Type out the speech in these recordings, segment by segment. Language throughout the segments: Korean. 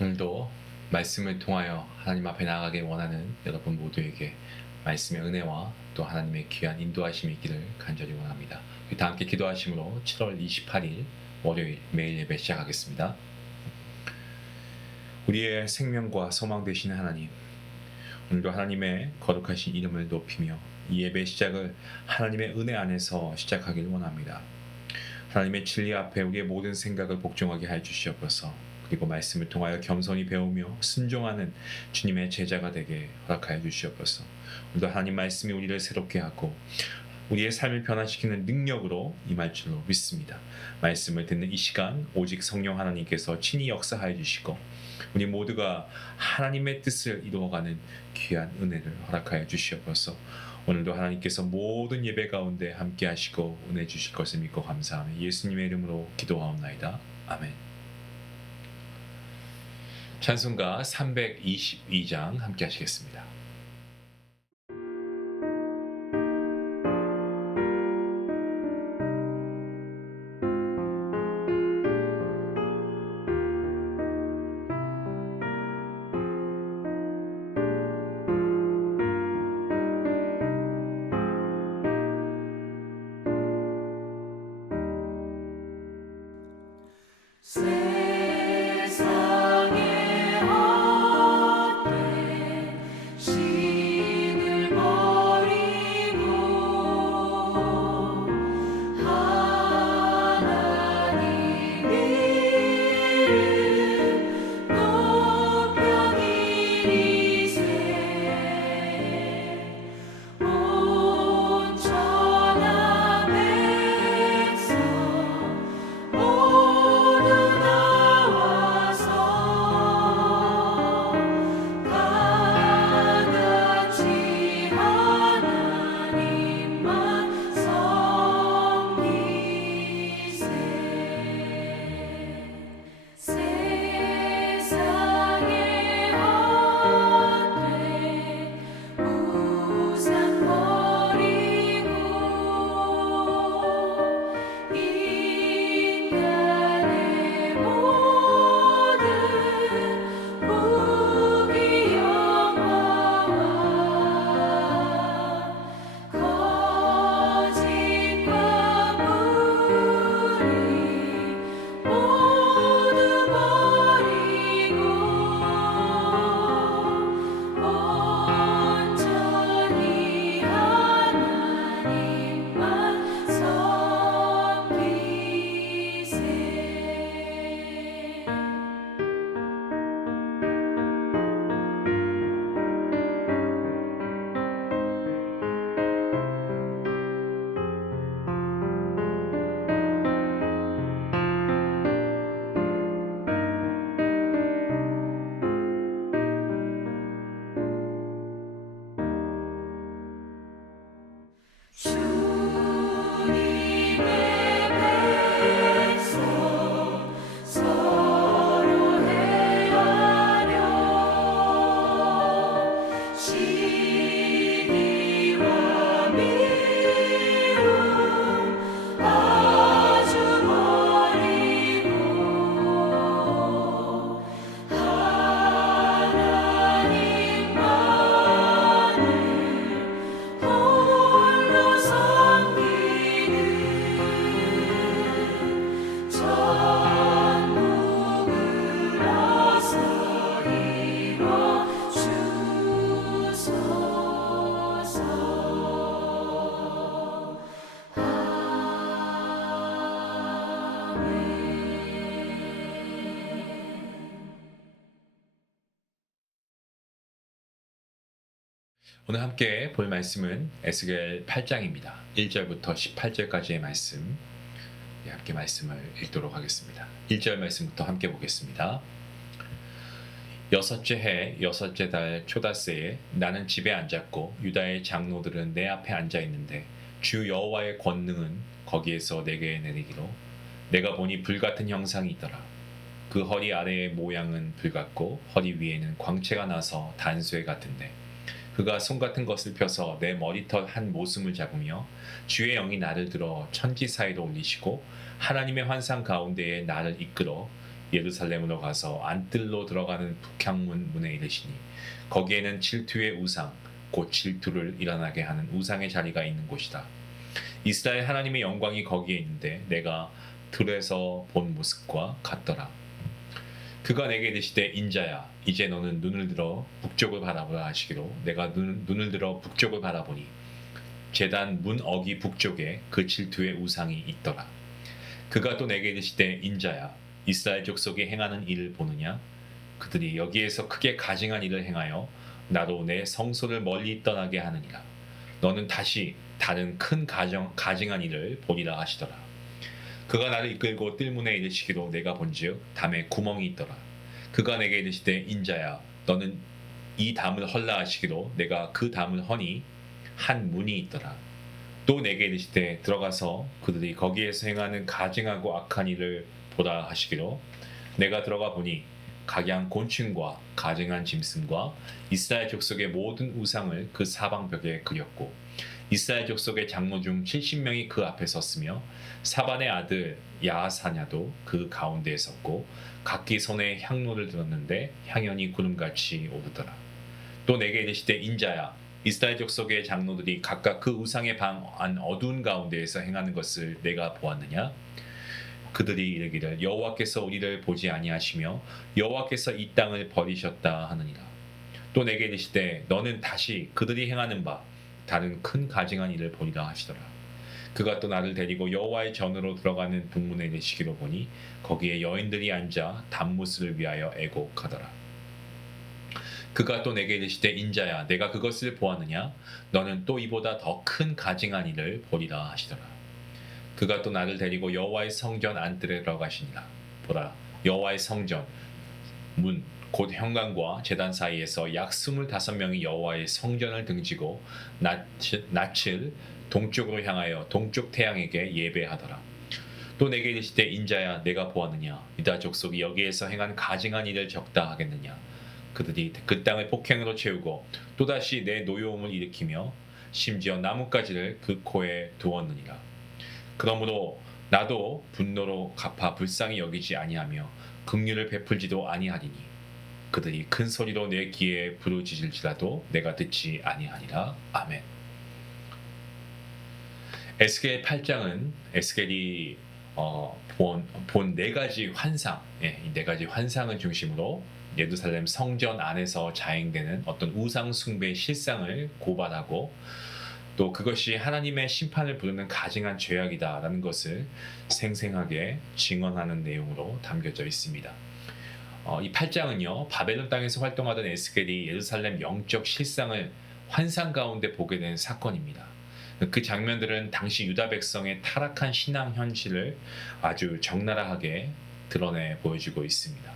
오늘도 말씀을 통하여 하나님 앞에 나아가길 원하는 여러분 모두에게 말씀의 은혜와 또 하나님의 귀한 인도하심이 있기를 간절히 원합니다. 다 함께 기도하심으로 7월 28일 월요일 매일 예배 시작하겠습니다. 우리의 생명과 소망 되시는 하나님, 오늘도 하나님의 거룩하신 이름을 높이며 이 예배 시작을 하나님의 은혜 안에서 시작하길 원합니다. 하나님의 진리 앞에 우리의 모든 생각을 복종하게 해 주시옵소서. 그리고 말씀을 통하여 겸손히 배우며 순종하는 주님의 제자가 되게 허락하여 주시옵소서. 오늘도 하나님 말씀이 우리를 새롭게 하고 우리의 삶을 변화시키는 능력으로 임할 줄로 믿습니다. 말씀을 듣는 이 시간 오직 성령 하나님께서 친히 역사하여 주시고 우리 모두가 하나님의 뜻을 이루어가는 귀한 은혜를 허락하여 주시옵소서. 오늘도 하나님께서 모든 예배 가운데 함께 하시고 은혜 주실 것을 믿고 감사하며 예수님의 이름으로 기도하옵나이다. 아멘. 찬송가 322장 함께 하시겠습니다. 오늘 함께 볼 말씀은 에스겔 8장입니다. 1절부터 18절까지의 말씀, 함께 말씀을 읽도록 하겠습니다. 1절 말씀부터 함께 보겠습니다. 여섯째 해 여섯째 달 초닷새에 나는 집에 앉았고 유다의 장로들은 내 앞에 앉아 있는데 주 여호와의 권능은 거기에서 내게 내리기로 내가 보니 불같은 형상이 있더라. 그 허리 아래의 모양은 불같고 허리 위에는 광채가 나서 단쇠 같은데 그가 손 같은 것을 펴서 내 머리털 한 모슴을 잡으며 주의 영이 나를 들어 천지 사이로 올리시고 하나님의 환상 가운데에 나를 이끌어 예루살렘으로 가서 안뜰로 들어가는 북향문 문에 이르시니 거기에는 질투의 우상 곧 질투를 일어나게 하는 우상의 자리가 있는 곳이다. 이스라엘 하나님의 영광이 거기에 있는데 내가 들에서 본 모습과 같더라. 그가 내게 이르시되 인자야 이제 너는 눈을 들어 북쪽을 바라보라 하시기로 내가 눈을 들어 북쪽을 바라보니 제단 문 어기 북쪽에 그 질투의 우상이 있더라. 그가 또 내게 이르시되 인자야 이스라엘 족속이 행하는 일을 보느냐 그들이 여기에서 크게 가증한 일을 행하여 나로 내 성소를 멀리 떠나게 하느니라. 너는 다시 다른 큰 가증한 일을 보리라 하시더라. 그가 나를 이끌고 뜰문에 이르시기로 내가 본즉 담에 구멍이 있더라. 그가 내게 이르시되 인자야 너는 이 담을 헐라 하시기로 내가 그 담을 허니 한 문이 있더라. 또 내게 이르시되 들어가서 그들이 거기에서 행하는 가증하고 악한 일을 보라 하시기로 내가 들어가 보니 각양 곤충과 가증한 짐승과 이스라엘 족속의 모든 우상을 그 사방벽에 그렸고 이스라엘 족속의 장로 중 70명이 그 앞에 섰으며 사반의 아들 야하사냐도 그 가운데에 섰고 각기 손에 향로를 들었는데 향연이 구름같이 오르더라. 또 내게 이르시되 인자야 이스라엘 족속의 장로들이 각각 그 우상의 방 안 어두운 가운데에서 행하는 것을 내가 보았느냐? 그들이 이르기를 여호와께서 우리를 보지 아니하시며 여호와께서 이 땅을 버리셨다 하느니라. 또 내게 이르시되 너는 다시 그들이 행하는 바 다른 큰 가증한 일을 보리라 하시더라. 그가 또 나를 데리고 여호와의 전으로 들어가는 북문에 이르시기로 보니 거기에 여인들이 앉아 단무스를 위하여 애곡하더라. 그가 또 내게 이르시되 인자야 내가 그것을 보았느냐 너는 또 이보다 더 큰 가증한 일을 보리라 하시더라. 그가 또 나를 데리고 여호와의 성전 안뜰에 들어가시니라. 보라 여호와의 성전 문 곧 현관과 제단 사이에서 약 25명이 여호와의 성전을 등지고 낯을 동쪽으로 향하여 동쪽 태양에게 예배하더라. 또 내게 이르시되 인자야 내가 보았느냐 유다 족속이 여기에서 행한 가증한 일을 적다 하겠느냐. 그들이 그 땅을 폭행으로 채우고 또다시 내 노여움을 일으키며 심지어 나뭇가지를 그 코에 두었느니라. 그러므로 나도 분노로 갚아 불쌍히 여기지 아니하며 긍휼을 베풀지도 아니하리니 그들이 큰 소리로 내 귀에 부르짖을지라도 내가 듣지 아니하니라. 아멘. 에스겔 8장은 에스겔이 본 네 가지 환상, 이 네 가지 환상을 중심으로 예루살렘 성전 안에서 자행되는 어떤 우상 숭배의 실상을 고발하고 또 그것이 하나님의 심판을 부르는 가증한 죄악이다라는 것을 생생하게 증언하는 내용으로 담겨져 있습니다. 이 8장은요 바벨론 땅에서 활동하던 에스겔이 예루살렘 영적 실상을 환상 가운데 보게 된 사건입니다. 그 장면들은 당시 유다 백성의 타락한 신앙 현실을 아주 적나라하게 드러내 보여주고 있습니다.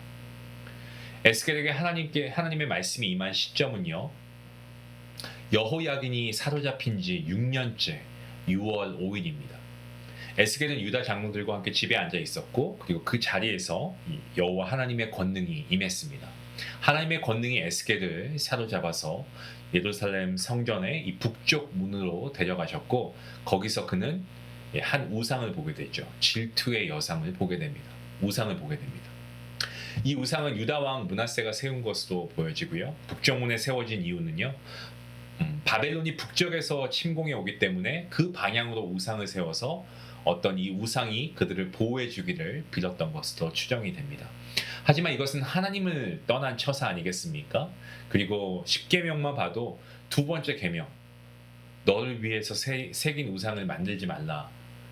에스겔에게 하나님의 말씀이 임한 시점은요 여호야긴이 사로잡힌 지 6년째 6월 5일입니다. 에스겔은 유다 장로들과 함께 집에 앉아 있었고 그리고 그 자리에서 여호와 하나님의 권능이 임했습니다. 하나님의 권능이 에스겔을 사로잡아서 예루살렘 성전의 이 북쪽 문으로 데려가셨고 거기서 그는 한 우상을 보게 되죠. 질투의 여상을 보게 됩니다. 우상을 보게 됩니다. 이 우상은 유다 왕 므낫세가 세운 것으로 보여지고요. 북쪽문에 세워진 이유는요. 바벨론이 북쪽에서 침공해 오기 때문에 그 방향으로 우상을 세워서 어떤 이 우상이 그들을 보호해 주기를 빌었던 것으로 추정이 됩니다. 하지만 이것은 하나님을 떠난 처사 아니겠습니까? 그리고 10계명만 봐도 두 번째 계명 너를 위해서 새긴 우상을 만들지 말라.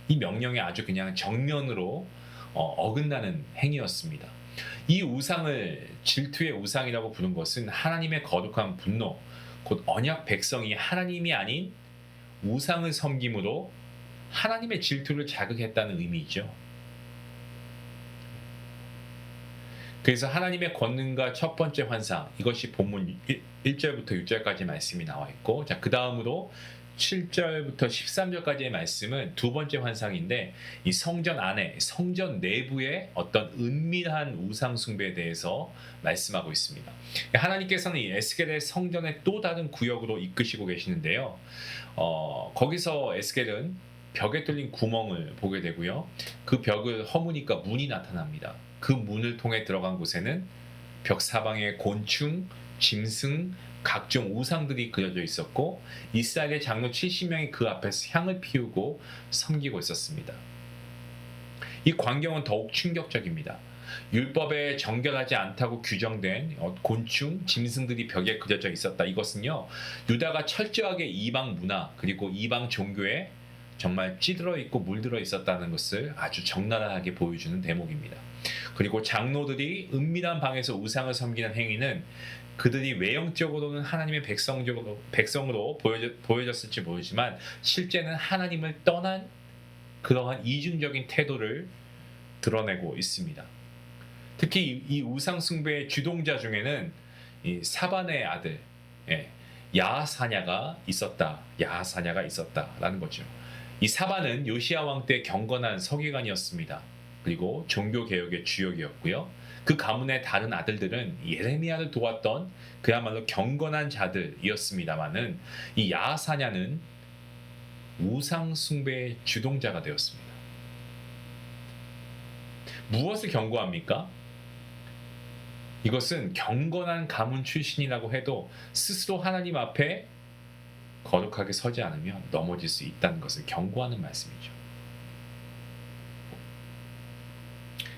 이 명령에 아주 그냥 정면으로 어긋나는 행위였습니다. 이 우상을 질투의 우상이라고 부른 것은 하나님의 거룩한 분노 곧 언약 백성이 하나님이 아닌 우상을 섬김으로 하나님의 질투를 자극했다는 의미이죠. 그래서 하나님의 권능과 첫 번째 환상 이것이 본문 1절부터 6절까지 말씀이 나와 있고 자, 그 다음으로 7절부터 13절까지의 말씀은 두 번째 환상인데 이 성전 안에 성전 내부의 어떤 은밀한 우상 숭배에 대해서 말씀하고 있습니다. 하나님께서는 이 에스겔의 성전의 또 다른 구역으로 이끄시고 계시는데요. 거기서 에스겔은 벽에 뚫린 구멍을 보게 되고요. 그 벽을 허무니까 문이 나타납니다. 그 문을 통해 들어간 곳에는 벽 사방에 곤충, 짐승, 각종 우상들이 그려져 있었고 이스라엘의 장로 70명이 그 앞에서 향을 피우고 섬기고 있었습니다. 이 광경은 더욱 충격적입니다. 율법에 정결하지 않다고 규정된 곤충, 짐승들이 벽에 그려져 있었다. 이것은요, 유다가 철저하게 이방 문화 그리고 이방 종교에 정말 찌들어 있고 물들어 있었다는 것을 아주 적나라하게 보여주는 대목입니다. 그리고 장로들이 은밀한 방에서 우상을 섬기는 행위는 그들이 외형적으로는 하나님의 백성으로 보여졌을지 모르지만 실제는 하나님을 떠난 그러한 이중적인 태도를 드러내고 있습니다. 특히 이 우상 숭배의 주동자 중에는 이 사반의 아들 야사냐가 있었다라는 거죠. 이 사반은 요시야 왕 때 경건한 서기관이었습니다. 그리고 종교 개혁의 주역이었고요. 그 가문의 다른 아들들은 예레미야를 도왔던 그야말로 경건한 자들이었습니다만은 이 야사냐는 우상 숭배의 주동자가 되었습니다. 무엇을 경고합니까? 이것은 경건한 가문 출신이라고 해도 스스로 하나님 앞에 거룩하게 서지 않으면 넘어질 수 있다는 것을 경고하는 말씀이죠.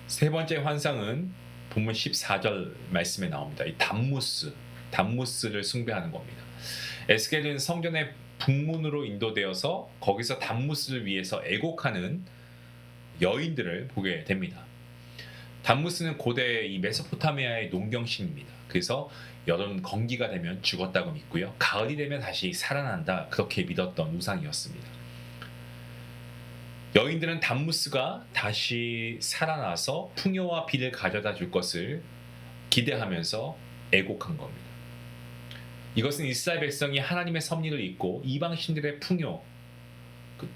세 번째 환상은 본문 14절 말씀에 나옵니다. 이 담무스를 숭배하는 겁니다. 에스겔은 성전의 북문으로 인도되어서 거기서 담무스를 위해서 애곡하는 여인들을 보게 됩니다. 담무스는 고대 이 메소포타미아의 농경신입니다. 그래서 여름 건기가 되면 죽었다고 믿고요. 가을이 되면 다시 살아난다 그렇게 믿었던 우상이었습니다. 여인들은 담무스가 다시 살아나서 풍요와 비를 가져다 줄 것을 기대하면서 애곡한 겁니다. 이것은 이스라엘 백성이 하나님의 섭리를 잊고 이방 신들의 풍요,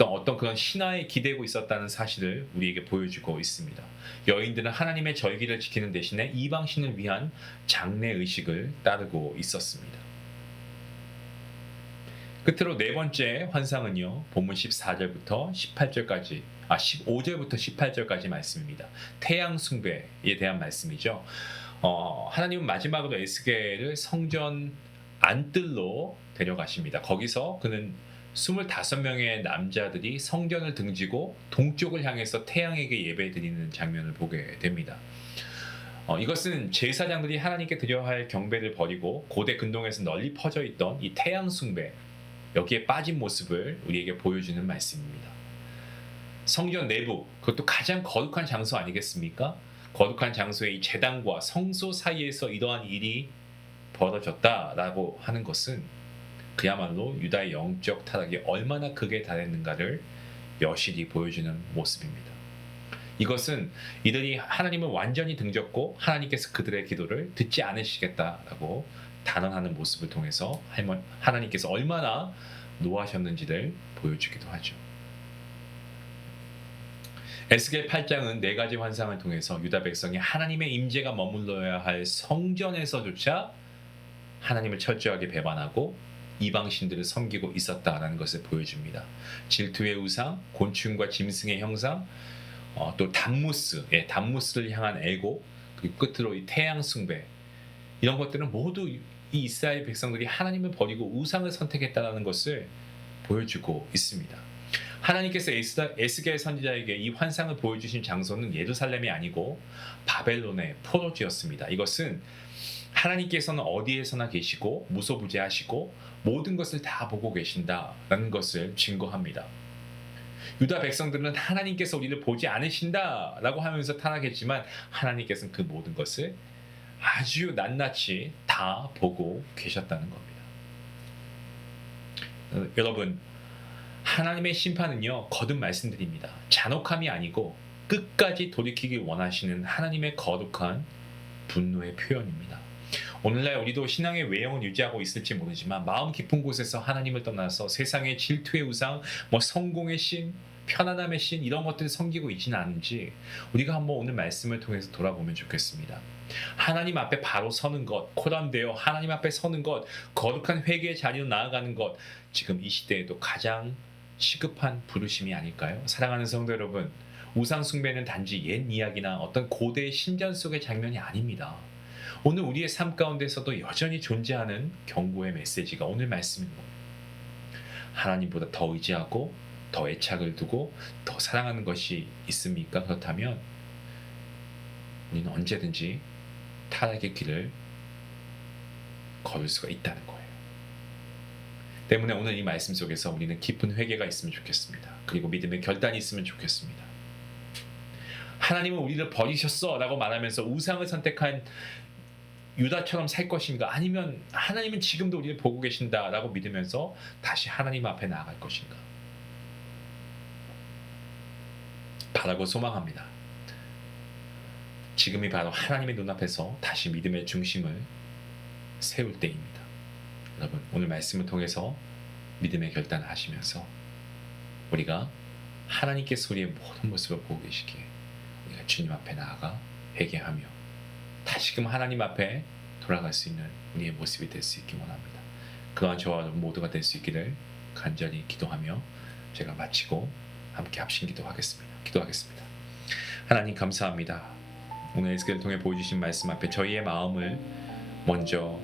어떤 그런 신화에 기대고 있었다는 사실을 우리에게 보여주고 있습니다. 여인들은 하나님의 절기를 지키는 대신에 이방 신을 위한 장례 의식을 따르고 있었습니다. 끝으로 네 번째 환상은요, 본문 14절부터 18절까지, 15절부터 18절까지 말씀입니다. 태양 숭배에 대한 말씀이죠. 하나님은 마지막으로 에스겔을 성전 안뜰로 데려가십니다. 거기서 그는 25명의 남자들이 성전을 등지고 동쪽을 향해서 태양에게 예배드리는 장면을 보게 됩니다. 이것은 제사장들이 하나님께 드려야 할 경배를 버리고 고대 근동에서 널리 퍼져 있던 이 태양 숭배, 여기에 빠진 모습을 우리에게 보여주는 말씀입니다. 성전 내부, 그것도 가장 거룩한 장소 아니겠습니까? 거룩한 장소의 이 제단과 성소 사이에서 이러한 일이 벌어졌다라고 하는 것은 그야말로 유다의 영적 타락이 얼마나 극에 달했는가를 여실히 보여주는 모습입니다. 이것은 이들이 하나님을 완전히 등졌고 하나님께서 그들의 기도를 듣지 않으시겠다라고 단언하는 모습을 통해서 하나님께서 얼마나 노하셨는지를 보여주기도 하죠. 에스겔 8장은 네 가지 환상을 통해서 유다 백성이 하나님의 임재가 머물러야 할 성전에서조차 하나님을 철저하게 배반하고 이방 신들을 섬기고 있었다라는 것을 보여줍니다. 질투의 우상, 곤충과 짐승의 형상, 또 담무스를 향한 애고, 그리고 끝으로 이 태양 숭배, 이런 것들은 모두 이 이스라엘 백성들이 하나님을 버리고 우상을 선택했다는 것을 보여주고 있습니다. 하나님께서 에스겔 선지자에게 이 환상을 보여주신 장소는 예루살렘이 아니고 바벨론의 포로지였습니다. 이것은 하나님께서는 어디에서나 계시고 무소부재하시고 모든 것을 다 보고 계신다라는 것을 증거합니다. 유다 백성들은 하나님께서 우리를 보지 않으신다라고 하면서 타락했지만 하나님께서는 그 모든 것을 아주 낱낱이 다 보고 계셨다는 겁니다. 여러분, 하나님의 심판은요, 거듭 말씀드립니다. 잔혹함이 아니고 끝까지 돌이키길 원하시는 하나님의 거룩한 분노의 표현입니다. 오늘날 우리도 신앙의 외형을 유지하고 있을지 모르지만 마음 깊은 곳에서 하나님을 떠나서 세상의 질투의 우상, 성공의 신, 편안함의 신, 이런 것들을 섬기고 있지는 않은지 우리가 한번 오늘 말씀을 통해서 돌아보면 좋겠습니다. 하나님 앞에 바로 서는 것, 코람되어 하나님 앞에 서는 것, 거룩한 회개의 자리로 나아가는 것, 지금 이 시대에도 가장 시급한 부르심이 아닐까요? 사랑하는 성도 여러분, 우상 숭배는 단지 옛 이야기나 어떤 고대 신전 속의 장면이 아닙니다. 오늘 우리의 삶 가운데서도 여전히 존재하는 경고의 메시지가 오늘 말씀인 겁니다. 하나님보다 더 의지하고 더 애착을 두고 더 사랑하는 것이 있습니까? 그렇다면 우리는 언제든지 타락의 길을 걸을 수가 있다는 거예요. 때문에 오늘 이 말씀 속에서 우리는 깊은 회개가 있으면 좋겠습니다. 그리고 믿음의 결단이 있으면 좋겠습니다. 하나님은 우리를 버리셨어 라고 말하면서 우상을 선택한 유다처럼 살 것인가, 아니면 하나님은 지금도 우리를 보고 계신다 라고 믿으면서 다시 하나님 앞에 나아갈 것인가. 바라고 소망합니다. 지금이 바로 하나님의 눈앞에서 다시 믿음의 중심을 세울 때입니다. 여러분, 오늘 말씀을 통해서 믿음의 결단을 하시면서 우리가 하나님께서 우리의 모든 모습을 보고 계시기에 우리가 주님 앞에 나아가 회개하며 다시금 하나님 앞에 돌아갈 수 있는 우리의 모습이 될 수 있기 원합니다. 그러한 저와 모두가 될 수 있기를 간절히 기도하며 제가 마치고 함께 합심 기도하겠습니다. 하나님 감사합니다. 오늘 에스겔을 통해 보여주신 말씀 앞에 저희의 마음을 먼저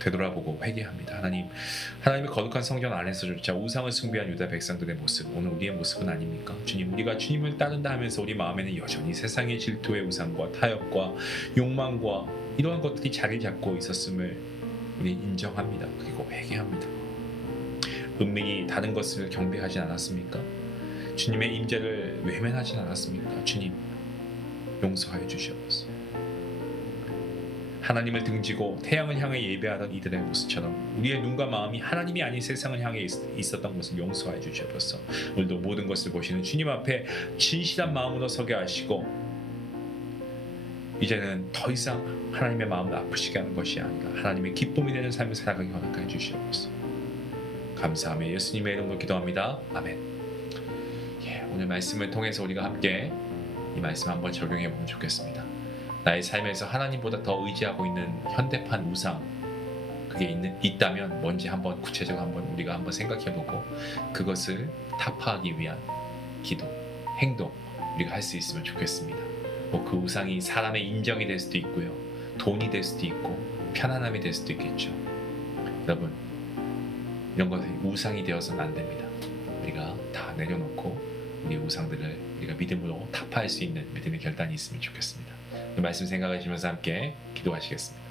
되돌아보고 회개합니다. 하나님의 거룩한 성전 안에서조차 우상을 숭배한 유다 백성들의 모습, 오늘 우리의 모습은 아닙니까? 주님, 우리가 주님을 따른다 하면서 우리 마음에는 여전히 세상의 질투의 우상과 타협과 욕망과 이러한 것들이 자리 잡고 있었음을 우리 인정합니다. 그리고 회개합니다. 은밀히 다른 것을 경배하지 않았습니까? 주님의 임재를 외면하지 않았습니까? 주님, 용서하여 주시옵소서. 하나님을 등지고 태양을 향해 예배하던 이들의 모습처럼 우리의 눈과 마음이 하나님이 아닌 세상을 향해 있었던 것을 용서하여 주시옵소서. 오늘도 모든 것을 보시는 주님 앞에 진실한 마음으로 서게 하시고 이제는 더 이상 하나님의 마음을 아프시게 하는 것이 아니라 하나님의 기쁨이 되는 삶을 살아가기 허락하여 주시옵소서. 감사하며 예수님의 이름으로 기도합니다. 아멘. 오늘 말씀을 통해서 우리가 함께 이 말씀 한번 적용해 보면 좋겠습니다. 나의 삶에서 하나님보다 더 의지하고 있는 현대판 우상, 그게 있다면 뭔지 한번 구체적으로 우리가 한번 생각해보고 그것을 타파하기 위한 기도, 행동 우리가 할 수 있으면 좋겠습니다. 그 우상이 사람의 인정이 될 수도 있고요, 돈이 될 수도 있고 편안함이 될 수도 있겠죠. 여러분, 이런 것이 우상이 되어서는 안 됩니다. 우리가 다 내려놓고 우리 우상들을 우리가 믿음으로 타파할 수 있는 믿음의 결단이 있으면 좋겠습니다. 그 말씀 생각하시면서 함께 기도하시겠습니다.